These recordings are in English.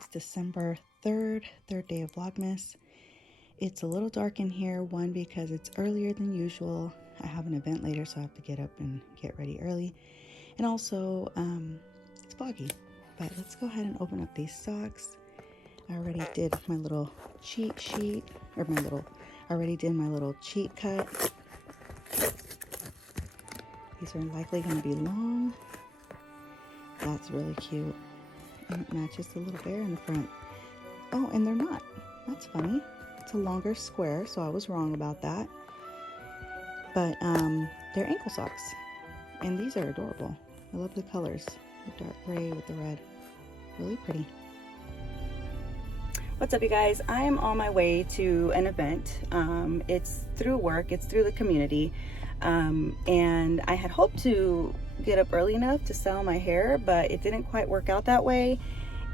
It's December 3rd, third day of Vlogmas. It's a little dark in here, one because it's earlier than usual. I have an event later, so I have to get up and get ready early. And also, it's foggy. But let's go ahead and open up these socks. I already did my little cheat sheet, or I already did my little cheat cut. These are likely going to be long. That's really cute. And it matches the little bear in the front. Oh, and they're not. That's funny. It's a longer square, so I was wrong about that. But they're ankle socks. And these are adorable. I love the colors. The dark gray with the red. Really pretty. What's up, you guys? I am on my way to an event. It's through work. It's through the community. And I had hoped to get up early enough to style my hair, but it didn't quite work out that way.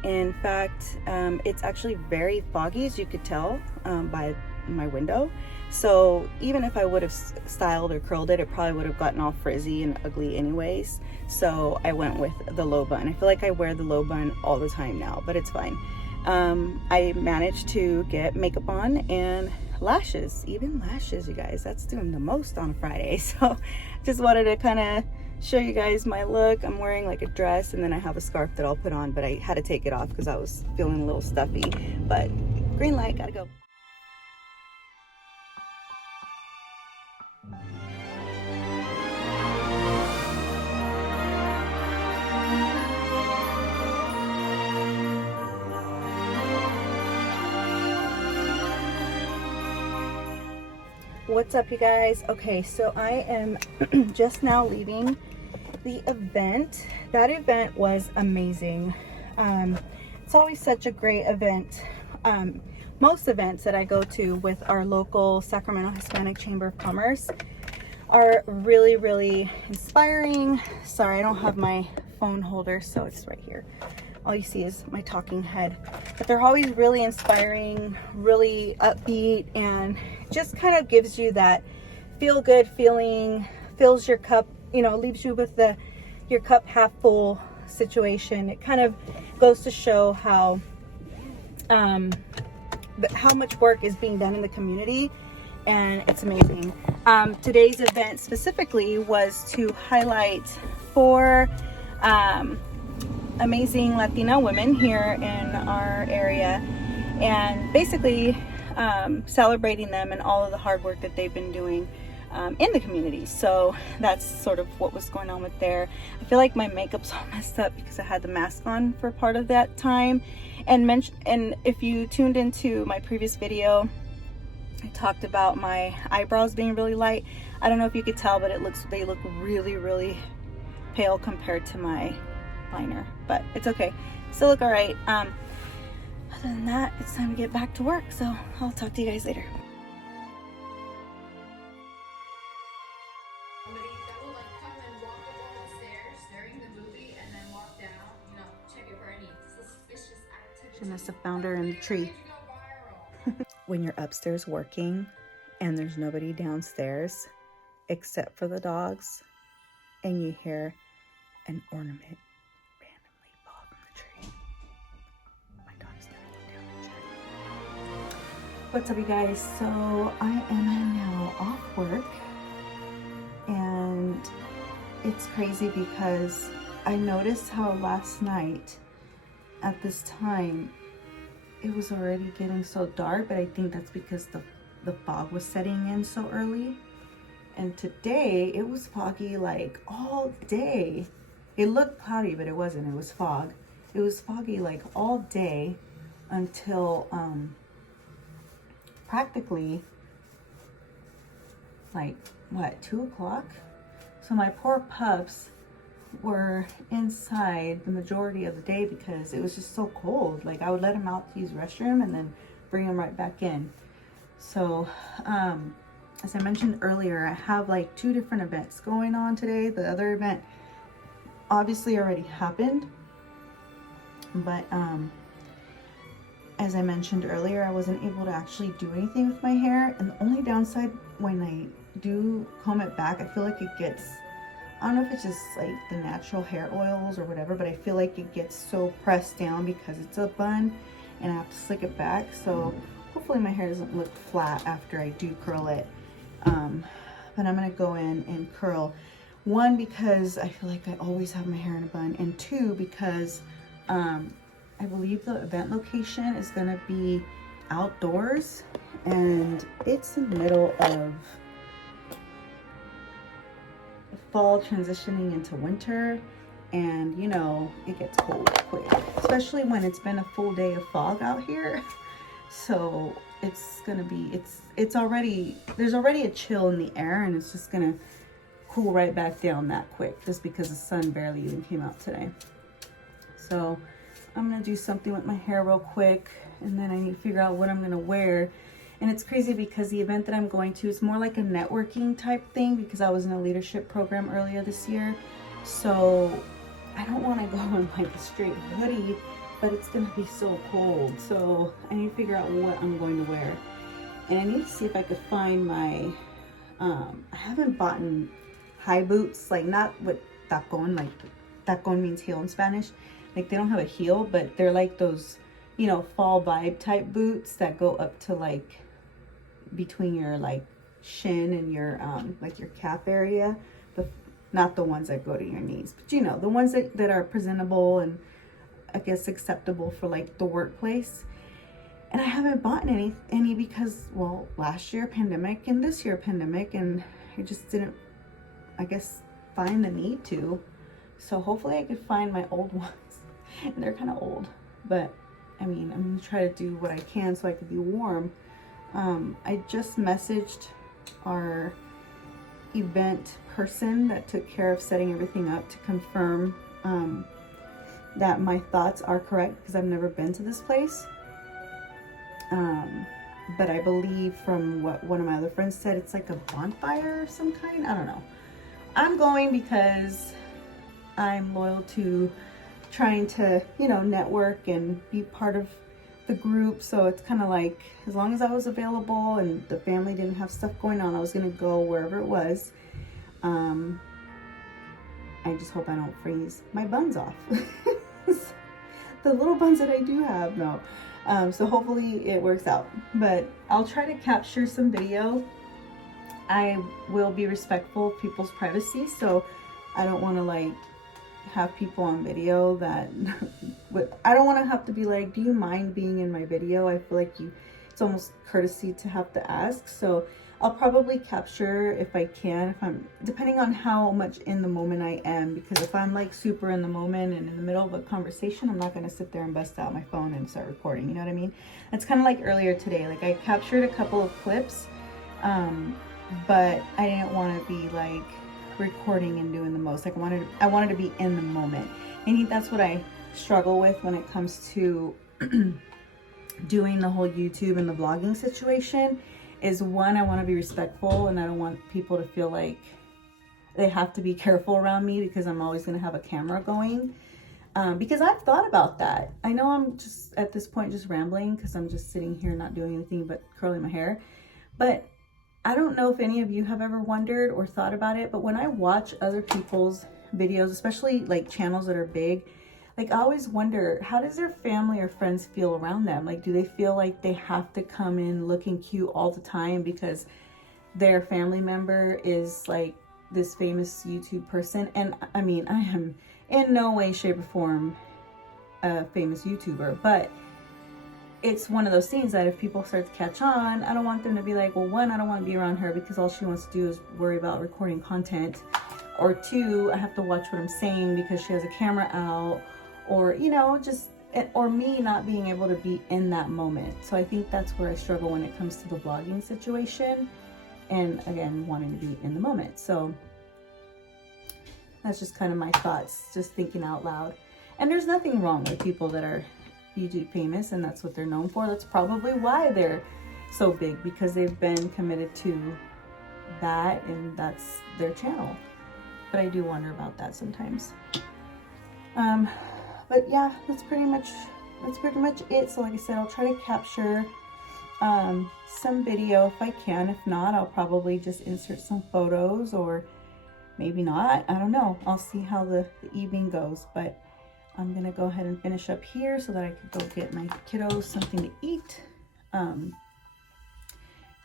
In fact, it's actually very foggy, as you could tell by my window. So even if I would have styled or curled it, it probably would have gotten all frizzy and ugly anyways. So I went with the low bun. I feel like I wear the low bun all the time now, but it's fine. I managed to get makeup on and lashes, even lashes, you guys. That's doing the most on a Friday. So just wanted to kind of show you guys my look. I'm wearing like a dress, and then I have a scarf that I'll put on, but I had to take it off because I was feeling a little stuffy. But green light, gotta go. What's up, you guys? Okay, so I am just now leaving the event. That event was amazing. It's always such a great event. Most events that I go to with our local Sacramento Hispanic Chamber of Commerce are really, really inspiring. Sorry, I don't have my phone holder, so it's right here. All you see is my talking head. But they're always really inspiring, really upbeat, and just kind of gives you that feel-good feeling, fills your cup, you know, leaves you with your cup half full situation. It kind of goes to show how much work is being done in the community, and it's amazing. Today's event specifically was to highlight 4 amazing Latina women here in our area, and basically celebrating them and all of the hard work that they've been doing in the community. So that's sort of what was going on with there. I feel like my makeup's all messed up because I had the mask on for part of that time. And if you tuned into my previous video, I talked about my eyebrows being really light. I don't know if you could tell, but they look really, really pale compared to my liner, but it's okay. Still look all right. Other than that, it's time to get back to work, so I'll talk to you guys later. Somebody that will like come and walk up all the stairs during the movie and then walk down, you know, check it for any suspicious activity. I must have found her in the tree. When you're upstairs working and there's nobody downstairs except for the dogs, and you hear an ornament randomly fall from the tree. My dog's gonna go down and check. What's up, you guys? So I am now off work, and it's crazy because I noticed how last night at this time it was already getting so dark, but I think that's because the fog was setting in so early. And today it was foggy like all day. It looked cloudy, but it wasn't. It was fog. It was foggy like all day until practically like what, 2 o'clock? So my poor pups were inside the majority of the day because it was just so cold. Like, I would let them out to use the restroom and then bring them right back in. So as I mentioned earlier, I have like 2 different events going on today. The other event obviously already happened, but as I mentioned earlier, I wasn't able to actually do anything with my hair. And the only downside when I do comb it back, I feel like it gets I don't know if it's just like the natural hair oils or whatever, but I feel like it gets so pressed down because it's a bun and I have to slick it back. So hopefully my hair doesn't look flat after I do curl it. But I'm gonna go in and curl. One, because I feel like I always have my hair in a bun, and two, because I believe the event location is gonna be outdoors and it's in the middle of fall transitioning into winter, and you know, it gets cold quick, especially when it's been a full day of fog out here. So it's gonna be, it's already, there's already a chill in the air, and it's just gonna cool right back down that quick just because the sun barely even came out today. So I'm gonna do something with my hair real quick, and then I need to figure out what I'm gonna wear. And it's crazy because the event that I'm going to is more like a networking type thing, because I was in a leadership program earlier this year. So I don't want to go in like a straight hoodie, but it's gonna be so cold. So I need to figure out what I'm going to wear. And I need to see if I could find my, I haven't bought high boots, like not with tacon, like tacon means heel in Spanish. Like they don't have a heel, but they're like those, you know, fall vibe type boots that go up to like between your like shin and your like your calf area, but not the ones that go to your knees, but you know, the ones that are presentable and I guess acceptable for like the workplace. And I haven't bought any because, well, last year pandemic and this year pandemic, and I just didn't, I guess, find the need to. So hopefully I could find my old ones. And they're kind of old, but I mean, I'm gonna try to do what I can so I could be warm. I just messaged our event person that took care of setting everything up to confirm that my thoughts are correct, because I've never been to this place. But I believe from what one of my other friends said, it's like a bonfire of some kind. I don't know. I'm going because I'm loyal to trying to, you know, network and be part of the group. So it's kind of like, as long as I was available and the family didn't have stuff going on, I was going to go wherever it was. I just hope I don't freeze my buns off. The little buns that I do have, no. So hopefully it works out, but I'll try to capture some video. I will be respectful of people's privacy, so I don't want to like have people on video that I don't want to have to be like, do you mind being in my video? I feel like it's almost courtesy to have to ask. So I'll probably capture if I can, if I'm, depending on how much in the moment I am, because if I'm like super in the moment and in the middle of a conversation, I'm not going to sit there and bust out my phone and start recording, you know what I mean? It's kind of like earlier today, like I captured a couple of clips, but I didn't want to be like recording and doing the most. Like I wanted to be in the moment. And that's what I struggle with when it comes to doing the whole YouTube and the vlogging situation. Is one, I want to be respectful, and I don't want people to feel like they have to be careful around me because I'm always going to have a camera going. Because I've thought about that. I know I'm just at this point just rambling because I'm just sitting here not doing anything but curling my hair. But I don't know if any of you have ever wondered or thought about it, but when I watch other people's videos, especially like channels that are big, like I always wonder, how does their family or friends feel around them? Like, do they feel like they have to come in looking cute all the time because their family member is like this famous YouTube person? And I mean, I am in no way, shape, or form a famous YouTuber, but it's one of those things that if people start to catch on, I don't want them to be like, well, one, I don't want to be around her because all she wants to do is worry about recording content. Or two, I have to watch what I'm saying because she has a camera out. Or, you know, just, or me not being able to be in that moment. So I think that's where I struggle when it comes to the vlogging situation. And again, wanting to be in the moment. So that's just kind of my thoughts, just thinking out loud. And there's nothing wrong with people that are YouTube famous and that's what they're known for. That's probably why they're so big, because they've been committed to that and that's their channel. But I do wonder about that sometimes. But yeah, that's pretty much it. So like I said, I'll try to capture some video if I can. If not, I'll probably just insert some photos or maybe not. I don't know. I'll see how the evening goes, but I'm gonna go ahead and finish up here so that I could go get my kiddos something to eat.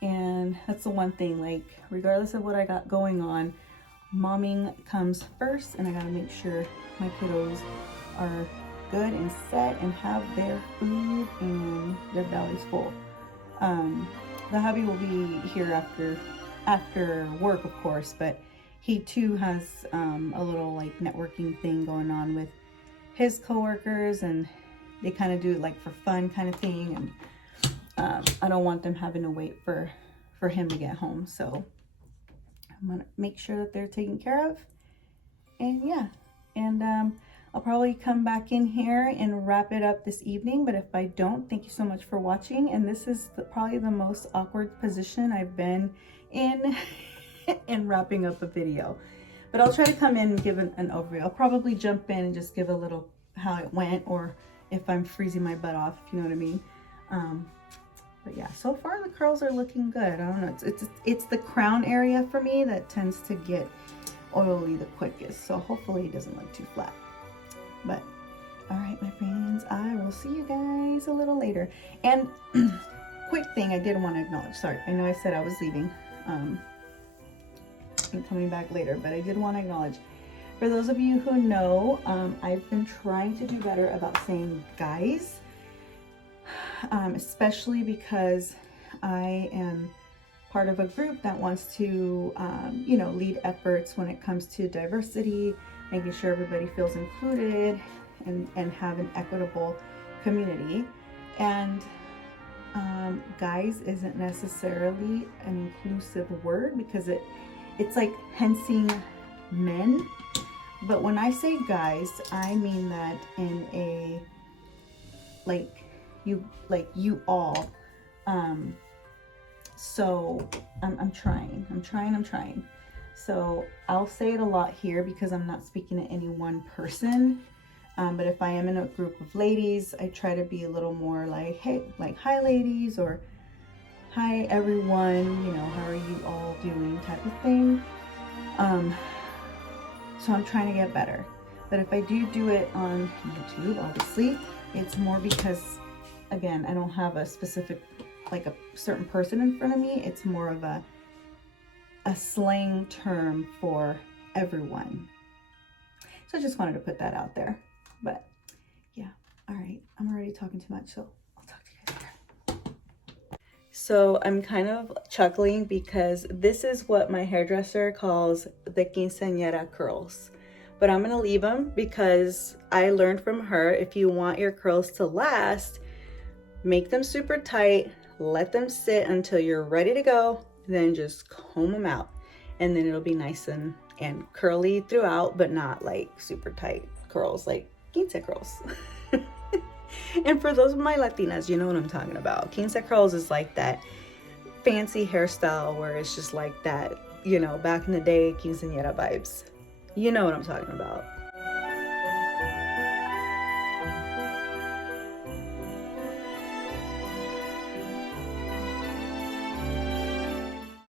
And that's the one thing, like, regardless of what I got going on, momming comes first, and I gotta make sure my kiddos are good and set and have their food and their bellies full. The hubby will be here after work, of course, but he too has a little like networking thing going on with his coworkers, and they kind of do it like for fun kind of thing, and I don't want them having to wait for him to get home, so I'm gonna make sure that they're taken care of. And yeah, and I'll probably come back in here and wrap it up this evening, but if I don't, thank you so much for watching. And this is probably the most awkward position I've been in in wrapping up a video, but I'll try to come in and give an overview. I'll probably jump in and just give a little how it went, or if I'm freezing my butt off, if you know what I mean. But yeah, so far the curls are looking good. I don't know, it's the crown area for me that tends to get oily the quickest, so hopefully it doesn't look too flat. But all right, my friends, I will see you guys a little later. And quick thing I did want to acknowledge, sorry, I know I said I was leaving and coming back later, but I did want to acknowledge, for those of you who know, I've been trying to do better about saying guys, especially because I am part of a group that wants to, you know, lead efforts when it comes to diversity, making sure everybody feels included and have an equitable community. And guys isn't necessarily an inclusive word, because it's like hensing men. But when I say guys, I mean that in a like you all. So I'm trying. So I'll say it a lot here because I'm not speaking to any one person. But if I am in a group of ladies, I try to be a little more like, hey, like, hi ladies, or hi everyone, you know, how are you all doing type of thing. So I'm trying to get better. But if I do it on YouTube, obviously, it's more because, again, I don't have a specific, like a certain person in front of me. It's more of a slang term for everyone. So I just wanted to put that out there. But yeah, all right, I'm already talking too much, so I'll talk to you guys later. So I'm kind of chuckling because this is what my hairdresser calls the quinceañera curls. But I'm gonna leave them because I learned from her, if you want your curls to last, make them super tight, let them sit until you're ready to go, then just comb them out. And then it'll be nice and curly throughout, but not like super tight curls, like quince curls. And for those of my Latinas, you know what I'm talking about. Quince curls is like that fancy hairstyle where it's just like that, you know, back in the day, quinceañera vibes. You know what I'm talking about.